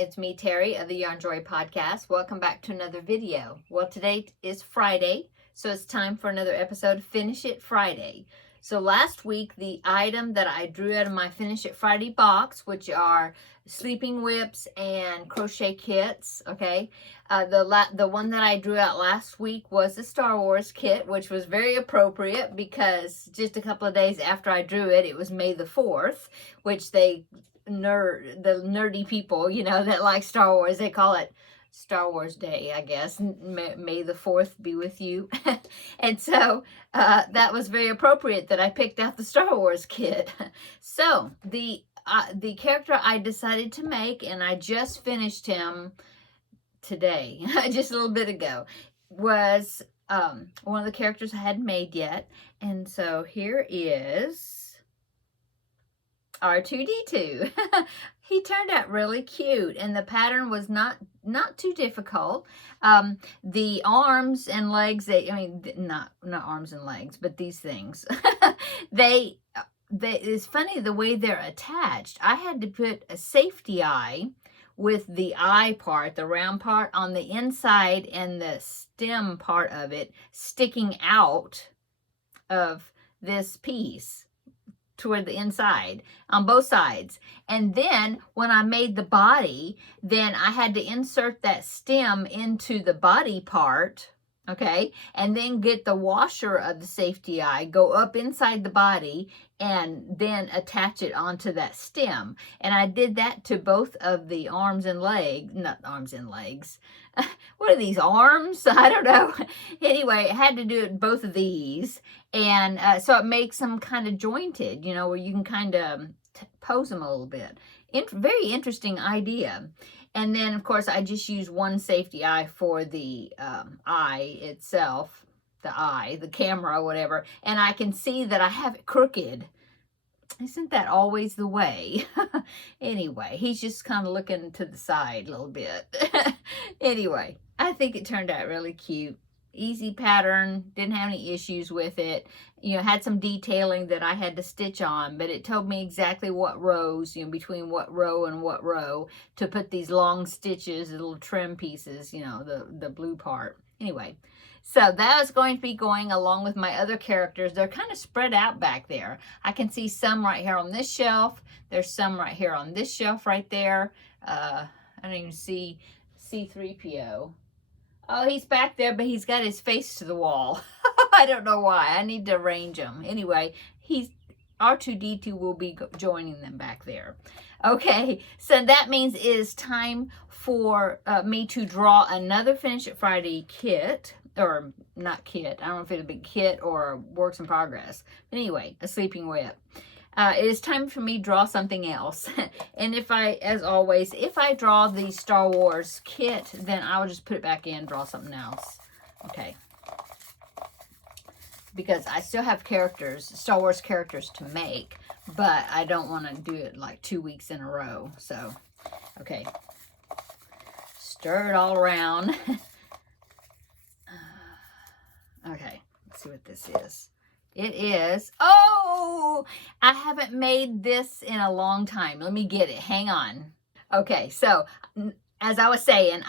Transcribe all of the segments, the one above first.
it's me, Terri of the Yarn Joy Podcast. Welcome back to another video. Well, today is Friday, so it's time for another episode, Finish It Friday. So last week, the item that I drew out of my Finish It Friday box, which are sleeping whips and crochet kits, okay? The one that I drew out last week was the Star Wars kit, which was very appropriate because just a couple of days after I drew it, it was May the 4th, which the nerdy people, you know, that like Star Wars, they call it Star Wars Day, I guess. May the 4th be with you. And so that was very appropriate that I picked out the Star Wars kit. So the character I decided to make, and I just finished him today, just a little bit ago, was one of the characters I hadn't made yet. And so here is R2-D2. He turned out really cute, and the pattern was not too difficult. The arms and legs, not arms and legs, but these things, it's funny the way they're attached. I had to put a safety eye with the eye part, the round part, on the inside and the stem part of it sticking out of this piece toward the inside on both sides. And then when I made the body, then I had to insert that stem into the body part, okay, and then get the washer of the safety eye, go up inside the body, and then attach it onto that stem. And I did that to both of the arms and legs, not arms and legs. What are these, arms? I don't know. Anyway, I had to do it both of these. And so it makes them kind of jointed, you know, where you can kind of pose them a little bit. Very interesting idea. And then, of course, I just use one safety eye for the eye itself, the camera, whatever. And I can see that I have it crooked. Isn't that always the way? Anyway, he's just kind of looking to the side a little bit. Anyway, I think it turned out really cute. Easy pattern, didn't have any issues with it. You know, had some detailing that I had to stitch on, but it told me exactly what rows, you know, between what row and what row to put these long stitches, little trim pieces, you know, the blue part. Anyway, so that is going to be going along with my other characters. They're kind of spread out back there. I can see some right here on this shelf. There's some right here on this shelf right there. I don't even see C-3PO. Oh, he's back there, but he's got his face to the wall. I don't know why. I need to arrange him. Anyway, R2-D2 will be joining them back there. Okay, so that means it is time for me to draw another Finish It Friday kit. Or not kit. I don't know if it'll be kit or works in progress. But anyway, a sleeping whip. It is time for me to draw something else. And as always, if I draw the Star Wars kit, then I will just put it back in and draw something else. Okay. Because I still have Star Wars characters to make, but I don't want to do it like 2 weeks in a row. So, okay. Stir it all around. Okay, let's see what this is. It is, oh, I haven't made this in a long time. Let me get it. Hang on. Okay, so as I was saying,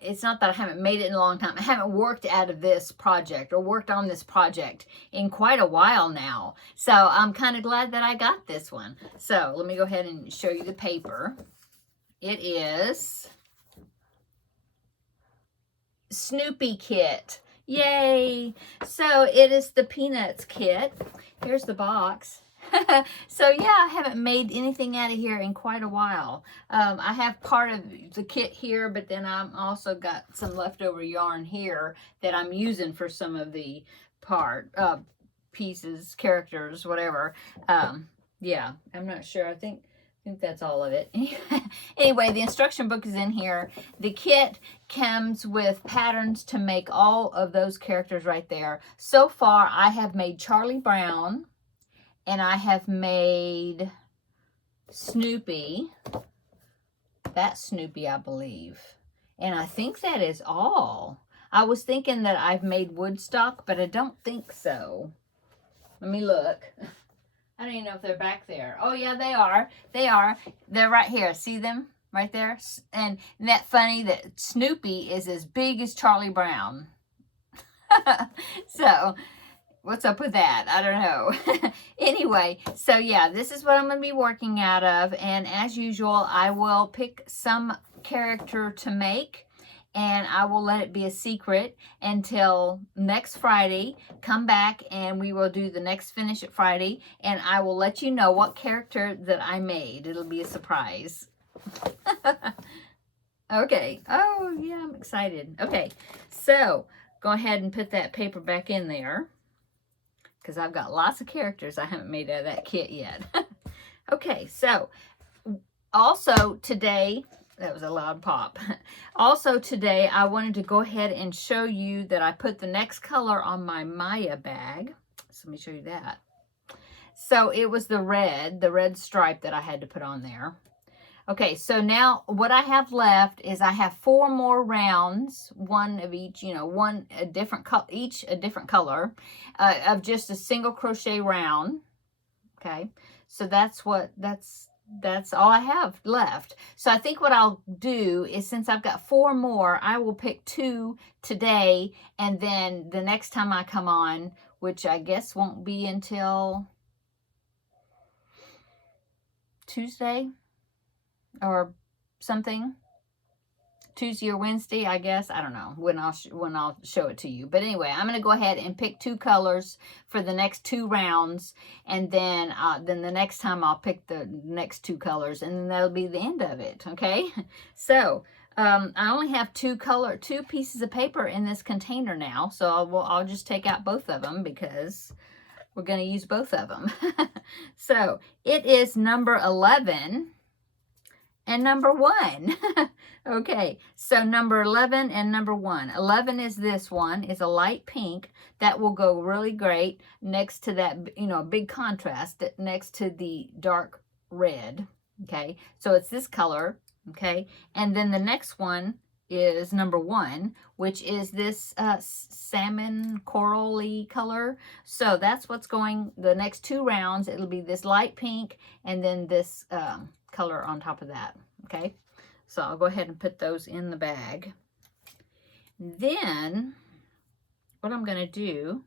it's not that I haven't made it in a long time. I haven't worked out of this project or worked on this project in quite a while now. So I'm kind of glad that I got this one. So let me go ahead and show you the paper. It is Snoopy kit. Yay! So it is the Peanuts kit. Here's the box. So yeah, I haven't made anything out of here in quite a while. I have part of the kit here, but then I'm also got some leftover yarn here that I'm using for some of the pieces, characters, whatever. Yeah, I'm not sure. I think that's all of it. Anyway, the instruction book is in here. The kit comes with patterns to make all of those characters right there. So far, I have made Charlie Brown, and I have made Snoopy. That's Snoopy, I believe. And I think that is all. I was thinking that I've made Woodstock, but I don't think so. Let me look. I don't even know if they're back there. Oh, yeah, they are. They are. They're right here. See them? right there. And isn't that funny that Snoopy is as big as Charlie Brown? So, what's up with that? I don't know. Anyway, so yeah, this is what I'm going to be working out of. And as usual, I will pick some character to make. And I will let it be a secret until next Friday. Come back and we will do the next finish at Friday. And I will let you know what character that I made. It'll be a surprise. Okay. Oh, yeah, I'm excited. Okay, so go ahead and put that paper back in there, because I've got lots of characters I haven't made out of that kit yet. Okay, so also today, that was a loud pop. Also today, I wanted to go ahead and show you that I put the next color on my Maya bag. So let me show you that. So it was the red stripe that I had to put on there. Okay, so now what I have left is I have 4 more rounds, one of each, you know, each a different color, of just a single crochet round. Okay, so that's all I have left. So I think what I'll do is, since I've got 4 more, I will pick 2 today, and then the next time I come on, which I guess won't be until Tuesday or something, Tuesday or Wednesday, I guess. I don't know when I'll show it to you. But anyway, I'm going to go ahead and pick 2 colors for the next 2 rounds, and then the next time I'll pick the next 2 colors, and then that'll be the end of it. Okay, so I only have 2 pieces of paper in this container now, so I'll just take out both of them because we're going to use both of them. So it is number 11 and number 1. Okay, so number 11 and number 1. 11 is this one, is a light pink. That will go really great next to that, you know, big contrast next to the dark red. Okay, so it's this color. Okay, and then the next one is number 1, which is this salmon corally color. So that's what's going the next 2 rounds. It'll be this light pink and then this color on top of that. Okay, so I'll go ahead and put those in the bag. Then what I'm going to do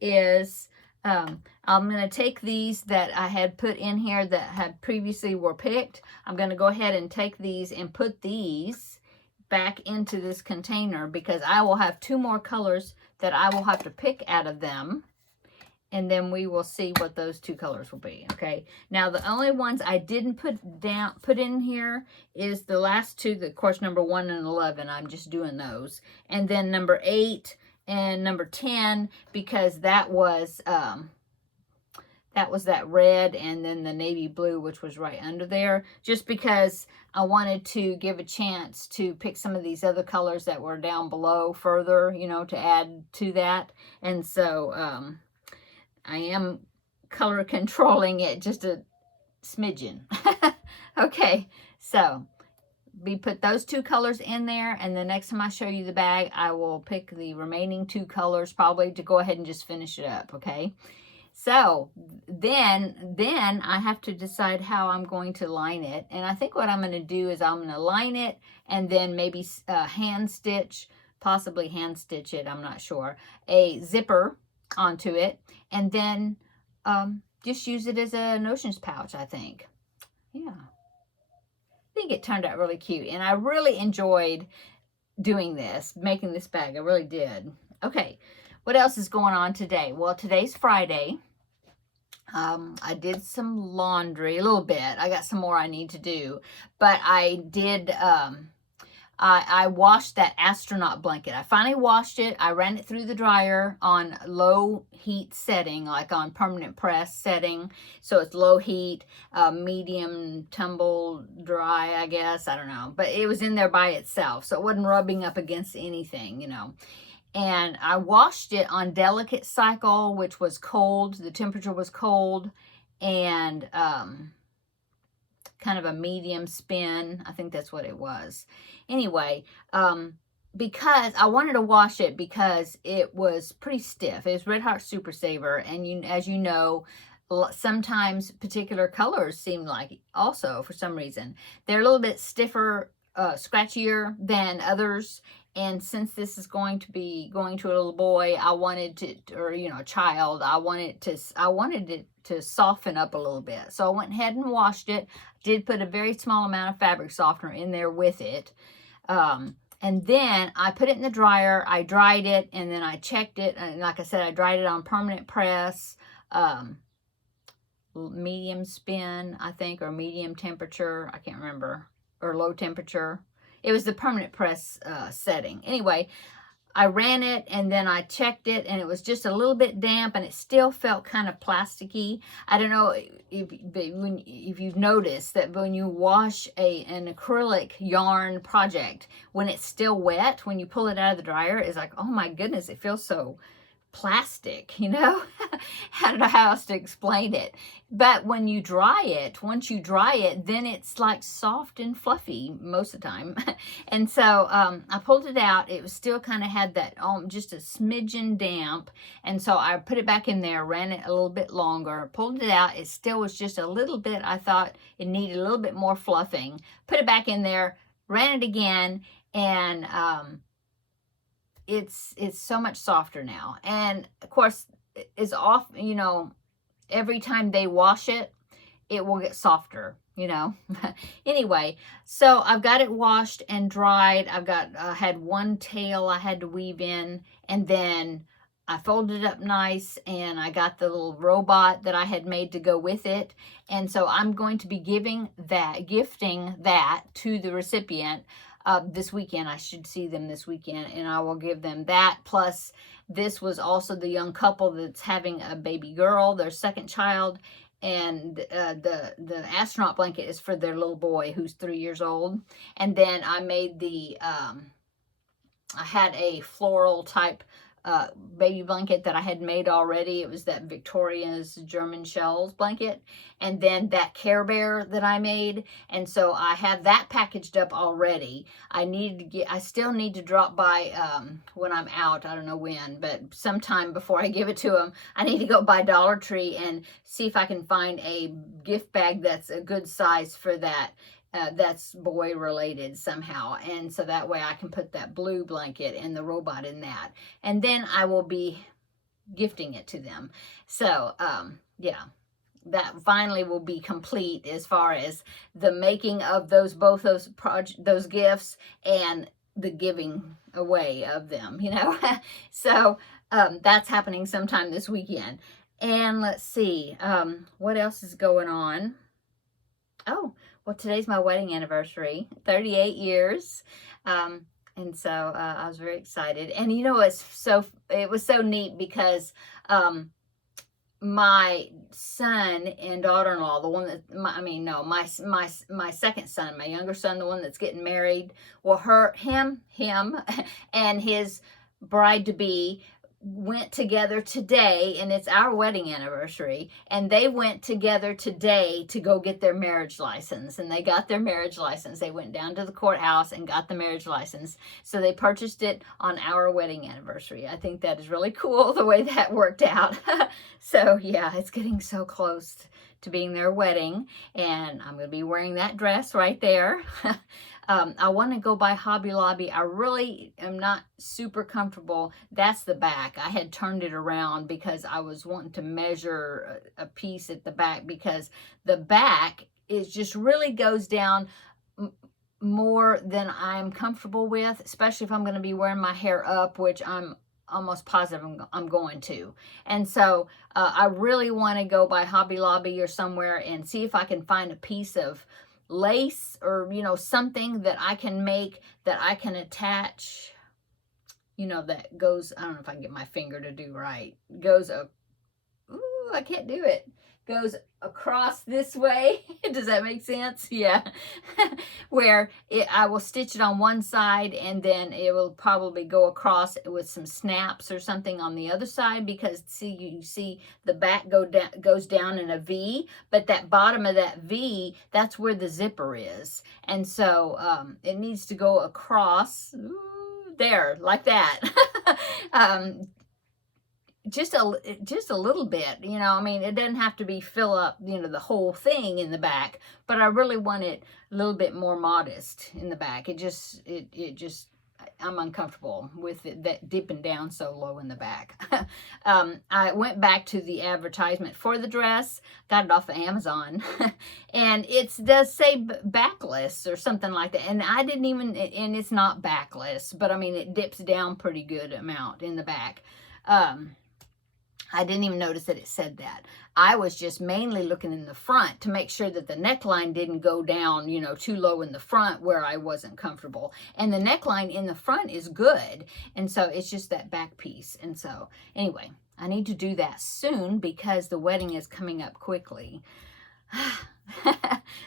is I'm going to take these that I had put in here that had previously were picked. I'm going to go ahead and take these and put these back into this container, because I will have 2 more colors that I will have to pick out of them. And then we will see what those 2 colors will be. Okay. Now the only ones I didn't put in here is the last 2. Of course, number 1 and 11. I'm just doing those. And then number 8 and number 10, because that was that red and then the navy blue, which was right under there. Just because I wanted to give a chance to pick some of these other colors that were down below further, you know, to add to that. And so I am color controlling it just a smidgen. Okay, so we put those 2 colors in there, and the next time I show you the bag, I will pick the remaining 2 colors probably to go ahead and just finish it up. Okay, so then I have to decide how I'm going to line it, and I think what I'm going to do is I'm going to line it and then maybe possibly hand stitch it, I'm not sure, a zipper onto it, and then just use it as a notions pouch, I think. Yeah, I think it turned out really cute, and I really enjoyed doing this, making this bag. I really did. Okay, what else is going on today? Well, today's Friday. I did some laundry, a little bit. I got some more I need to do, but I did I washed that astronaut blanket. I finally washed it. I ran it through the dryer on low heat setting, like on permanent press setting. So it's low heat, medium tumble dry, I guess. I don't know. But it was in there by itself, so it wasn't rubbing up against anything, you know. And I washed it on delicate cycle, which was cold. The temperature was cold, and kind of a medium spin. I think that's what it was. Anyway, because I wanted to wash it because it was pretty stiff. It was Red Heart Super Saver, and as you know, Sometimes particular colors seem like also for some reason. They're a little bit stiffer, scratchier than others. And since this is going to be going to a little boy, I wanted to, or a child, I wanted it to soften up a little bit. So I went ahead and washed it. Did put a very small amount of fabric softener in there with it. And then I put it in the dryer. I dried it, and then I checked it. And like I said, I dried it on permanent press, medium spin, I think, or medium temperature. I can't remember, or low temperature. It was the permanent press setting. Anyway, I ran it, and then I checked it, and it was just a little bit damp, and it still felt kind of plasticky. I don't know if you've noticed that when you wash an acrylic yarn project, when it's still wet, when you pull it out of the dryer, it's like, oh my goodness, it feels so plastic, I don't know how else to explain it. But when you dry it, once you dry it, then it's like soft and fluffy most of the time. And so I pulled it out. It was still kind of had that just a smidgen damp. And so I put it back in there, ran it a little bit longer, pulled it out. It still was just a little bit, I thought it needed a little bit more fluffing. Put it back in there, ran it again, and it's so much softer now. And of course, it's off, every time they wash it, it will get softer, Anyway, so I've got it washed and dried. I had one tail I had to weave in, and then I folded it up nice, and I got the little robot that I had made to go with it. And so I'm going to be gifting that to the recipient this weekend. I should see them this weekend, and I will give them that. Plus, this was also the young couple that's having a baby girl, their second child, and the astronaut blanket is for their little boy who's 3 years old. And then I made I had a floral type baby blanket that I had made already. It was that Victoria's German Shells blanket, and then that Care Bear that I made. And so I have that packaged up already. I still need to drop by when I'm out. I don't know when, but sometime before I give it to them, I need to go by Dollar Tree and see if I can find a gift bag that's a good size for that. That's boy related somehow, and so that way I can put that blue blanket and the robot in that, and then I will be gifting it to them. So yeah, that finally will be complete as far as the making of both those gifts and the giving away of them, So that's happening sometime this weekend. And let's see, what else is going on? Oh, well, today's my wedding anniversary, 38 years. And so I was very excited. And it was so neat because my son and daughter-in-law, the one that, my second son, my younger son, the one that's getting married, well, him and his bride-to-be went together today, and it's our wedding anniversary, and they went together today to go get their marriage license, and they got their marriage license. They went down to the courthouse and got the marriage license, so they purchased it on our wedding anniversary. I think that is really cool the way that worked out. So yeah, it's getting so close to being their wedding, and I'm going to be wearing that dress right there. I want to go by Hobby Lobby. I really am not super comfortable. That's the back. I had turned it around because I was wanting to measure a piece at the back, because the back is just really goes down more than I'm comfortable with, especially if I'm going to be wearing my hair up, which I'm almost positive I'm going to. And so I really want to go by Hobby Lobby or somewhere and see if I can find a piece of lace or something that I can make, that I can attach, that goes, I don't know if I can get my finger to do right, goes I can't do it, goes across this way. Does that make sense? Yeah. Where I will stitch it on one side, and then it will probably go across with some snaps or something on the other side, because you see the back goes down in a V, but that bottom of that V, that's where the zipper is. And so it needs to go across there like that. just a little bit, you know. I mean, it doesn't have to be fill up, you know, the whole thing in the back, but I really want it a little bit more modest in the back. It just I'm uncomfortable with it that dipping down so low in the back. I went back to the advertisement for the dress, got it off of Amazon, and it does say backless or something like that. And I didn't even, and it's not backless, but I mean, it dips down pretty good amount in the back. I didn't even notice that it said that. I was just mainly looking in the front to make sure that the neckline didn't go down, you know, too low in the front where I wasn't comfortable. And the neckline in the front is good. And so it's just that back piece. And so anyway, I need to do that soon because the wedding is coming up quickly.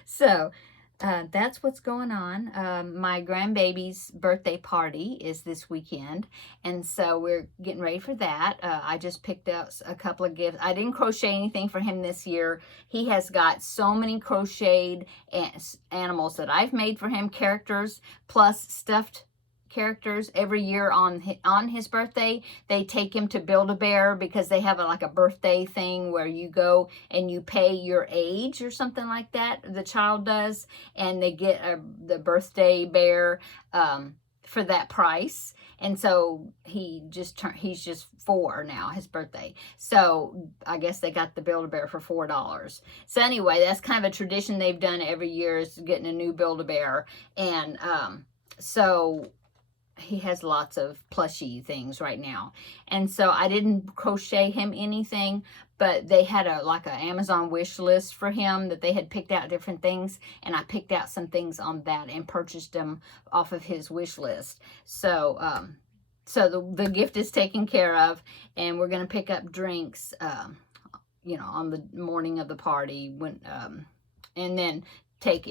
So that's what's going on. My grandbaby's birthday party is this weekend, and so we're getting ready for that. I just picked up a couple of gifts. I didn't crochet anything for him this year. He has got so many crocheted animals that I've made for him, characters plus stuffed characters. Every year on his birthday, they take him to Build-A-Bear because they have like a birthday thing where you go and you pay your age or something like that. The child does, and they get the birthday bear for that price. And so he's just 4 now, his birthday. So I guess they got the Build-A-Bear for $4. So anyway, that's kind of a tradition they've done every year, is getting a new Build-A-Bear. And so he has lots of plushy things right now. And so I didn't crochet him anything, but they had like an Amazon wish list for him that they had picked out different things, and I picked out some things on that and purchased them off of his wish list. So so the gift is taken care of, and we're going to pick up drinks you know, on the morning of the party when and then take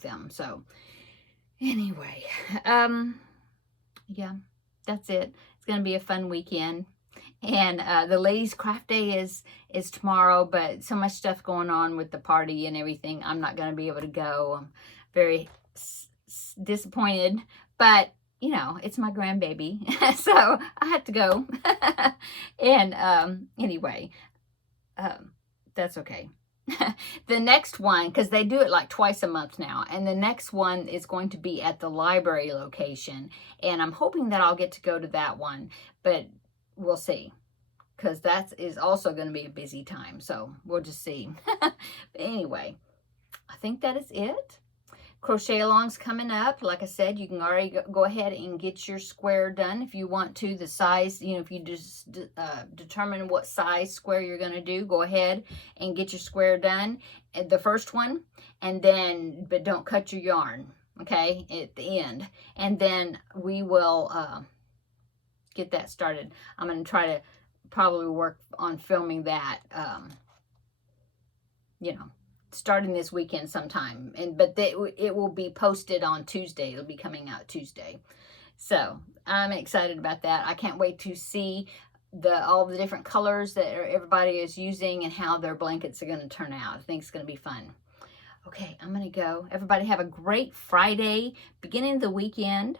them. So anyway, yeah, that's it. It's going to be a fun weekend. And the ladies' craft day is tomorrow, but so much stuff going on with the party and everything, I'm not going to be able to go. I'm very disappointed, but you know, it's my grandbaby, so I have to go. And anyway, that's okay. The next one, because they do it like twice a month now, and the next one is going to be at the library location, and I'm hoping that I'll get to go to that one, but we'll see, because that is also going to be a busy time, so we'll just see. But anyway, I think that is it. Crochet alongs coming up. Like I said, you can already go ahead and get your square done if you want to. The size, you know, if you just determine what size square you're going to do, go ahead and get your square done, the first one, and then, but don't cut your yarn, okay, at the end. And then we will get that started. I'm going to try to probably work on filming that, you know, starting this weekend sometime, but it will be posted on Tuesday. It'll be coming out Tuesday, so I'm excited about that. I can't wait to see all the different colors that everybody is using and how their blankets are going to turn out. I think it's going to be fun. Okay, I'm going to go. Everybody have a great Friday, beginning of the weekend.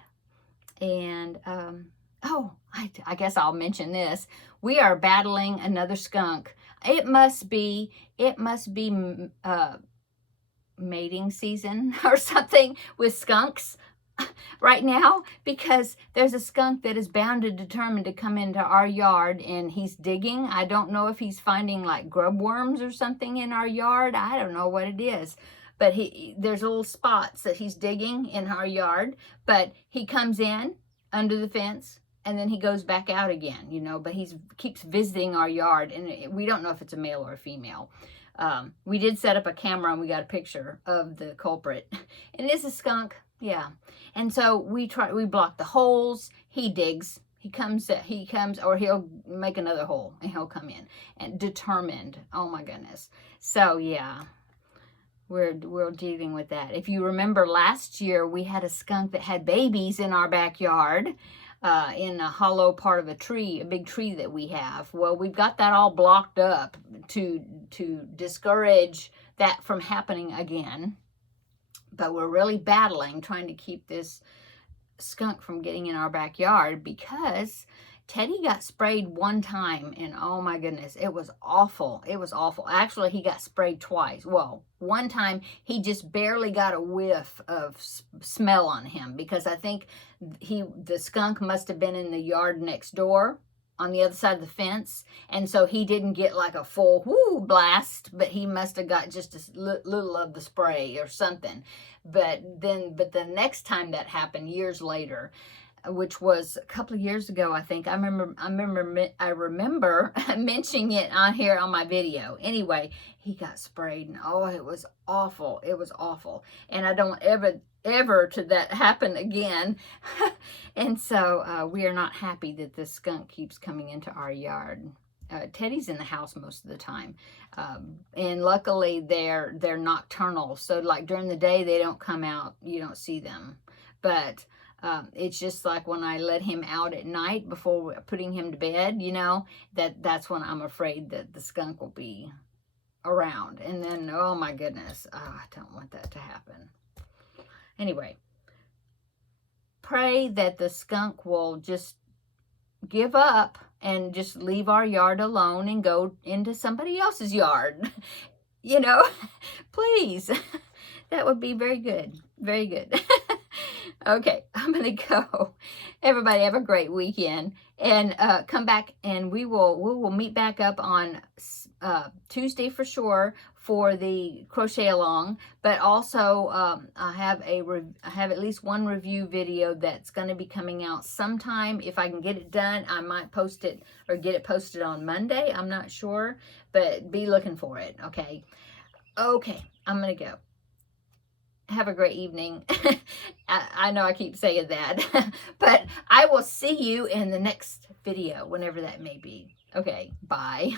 And oh, I guess I'll mention this. We are battling another skunk. It must be mating season or something with skunks right now, because there's a skunk that is bound and determined to come into our yard, and he's digging. I don't know if he's finding like grub worms or something in our yard. I don't know what it is, but there's little spots that he's digging in our yard, but he comes in under the fence and then he goes back out again, you know, but he keeps visiting our yard, and we don't know if it's a male or a female. We did set up a camera and we got a picture of the culprit, and it is a skunk, yeah. And so we block the holes. He digs. He comes, or he'll make another hole and he'll come in, and determined. Oh my goodness. So yeah, we're dealing with that. If you remember last year, we had a skunk that had babies in our backyard. In a hollow part of a tree, a big tree that we have. Well, we've got that all blocked up to discourage that from happening again. But we're really battling, trying to keep this skunk from getting in our backyard, because Teddy got sprayed one time, and oh my goodness, it was awful. It was awful. Actually, he got sprayed twice. Well, one time he just barely got a whiff of smell on him, because I think the skunk must have been in the yard next door on the other side of the fence, and so he didn't get like a full whoo blast, but he must have got just a little of the spray or something. But the next time that happened, years later, which was a couple of years ago, I think. I remember mentioning it on here on my video. Anyway, he got sprayed, and oh, it was awful. It was awful, and I don't ever to that happen again. And so we are not happy that this skunk keeps coming into our yard. Teddy's in the house most of the time, and luckily they're nocturnal, so like during the day they don't come out, you don't see them. But it's just like when I let him out at night before putting him to bed, you know, that's when I'm afraid that the skunk will be around. And then, oh my goodness, I don't want that to happen. Anyway, pray that the skunk will just give up and just leave our yard alone and go into somebody else's yard. You know, please. That would be very good. Very good. Okay, I'm going to go. Everybody have a great weekend, and come back, and we will meet back up on Tuesday for sure for the crochet along. But also I have at least one review video that's going to be coming out sometime. If I can get it done, I might post it or get it posted on Monday. I'm not sure, but be looking for it. Okay, I'm going to go. Have a great evening. I know I keep saying that, but I will see you in the next video, whenever that may be. Okay, bye.